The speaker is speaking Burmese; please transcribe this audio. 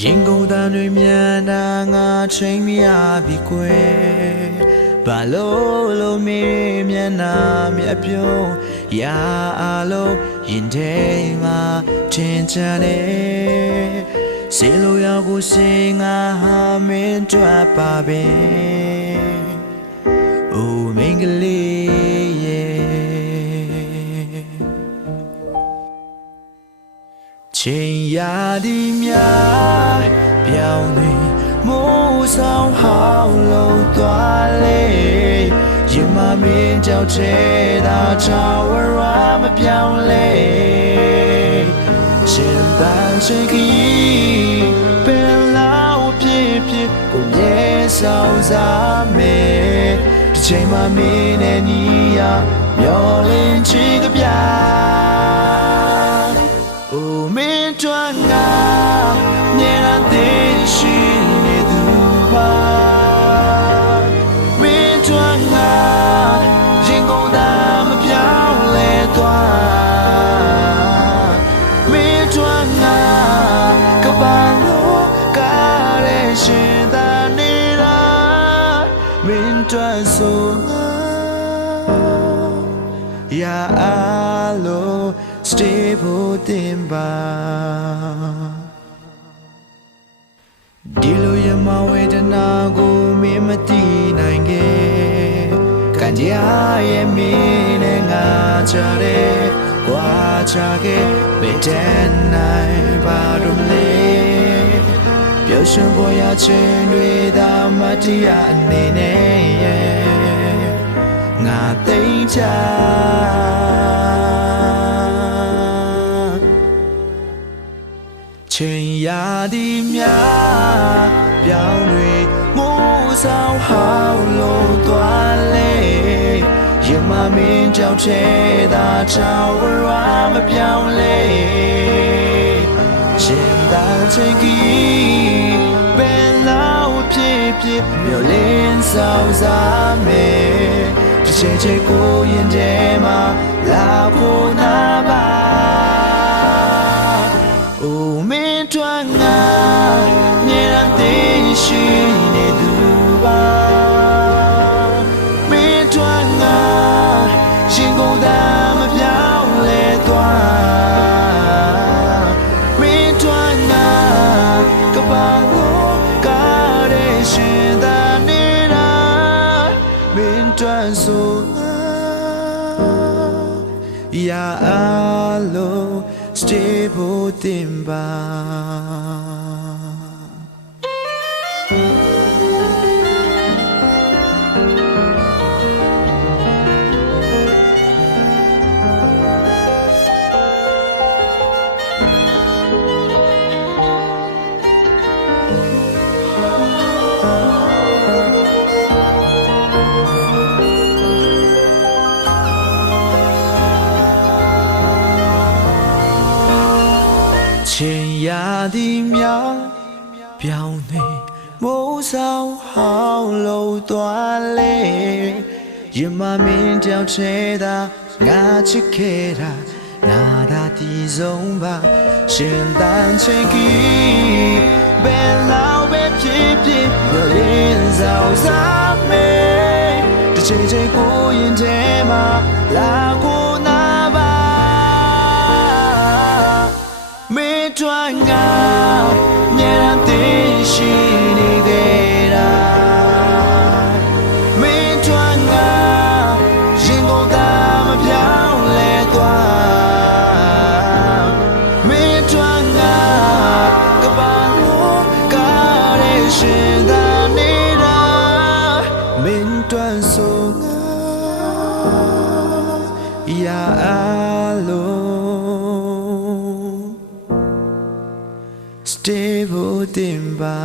ရင်ကုန်တန်တွေမြန်တာငါချိန်မရပြီကွယ်ဘာလို့မေးမျက်နှာမြတ်ပြုံးရာအလုံးရင်ထဲမှာထင်ချတယ်စေလိုရောက်ကိုစေငါဟာမင်းတွေ့ပါပဲအိုမင်္ဂလေးရဲ့ချိန်ရာဒီများပြောင်းနေမိုးဆောင်ဟောင်းလုံးသွားလေရင်မမင်းကြောက်ချဲတာချာဝရမပြောင်းလဲရှင်ပန်းရှိခီပင်လာဖြစ်ဖြစ်ကိုမြဲဆောင်စားမယ်တစ်ချိန်မှမင်းနဲ့ညီရမျောလင်းချီကပြအိုမင်းတွန်းငါမြဲတမ်းသိရှိနေသူပါမင်းတွန်းငါရင်ကုန်တာမပြောင်းလဲသွားမင်းတွန်းငါကဘာလို့ကားရဲရှင်သာနေတာမင်းတွန်းဆိုရာအလို stay ဖို့တင်ပါဒီလိုရမဝေဒနာကိုမင်းမသိနိုင်ခဲ့ကံကြားရဲ့မင်းနဲ့ငါချတဲ့ကွာချခဲ့ဘယ်တန်းနိုင်ပါတော့လေပျော်ရွှင်ပေါ်ရခြင်းတွေသာမတရားအနေနဲ့ငါသိချချိန်ရာဒီများပြောင်းတွေမိုးဆောင်ဟောင်းလို့သွားလေရမမင်းကြောက်ချဲတာချာဝရမပြောင်းလဲရှင်သာချိန်ကြီးဘယ်လောက်ဖြစ်ဖြစ်မျောလင်းဆောင်စားမယ်တစ်ချိန်ချိန်ကိုရင်ထဲမှာလာဖို့နာပါအိုမင်းတွန်းငါမြဲတမ်းသိရှိနေသူပါမင်းတွန်းငါရှင်ကုန်တာမပြောင်းလဲသွားမင်းတွန်းငါကဘာလို့ကားရဲရှင်သာနေတာမင်းတွန်းဆိုရာအလို stay ဖို့တင်ပါချိန်ရာဒီများပြောင်းနေမိုးဆောင်ဟောင်းလို့သွားလေရင်မမင်းကြောက်ချဲတာငါချစ်ခဲ့တာနာတာဒီဆုံးပါရှင်တန်ချိန်ကြီးဘယ်လောက်ပဲဖြစ်ဖြစ်မျောလင်းဆောင်စားမယ်တစ်ချိန်ချိန်ကိုရင်ထဲမှာလာကိုနာပါမင်းတွန်းငါမြဲတမ်းသိရှိနေခဲ့တာမင်းတွန်းငါရင်ကုန်တာမပြောင်းလဲသွားမင်းတွန်းငါကဘာလို့ကားရဲရှင်သာနေတာမင်းတွန်းဆိုငါရာအလိုstay ဖို့တင်ပါ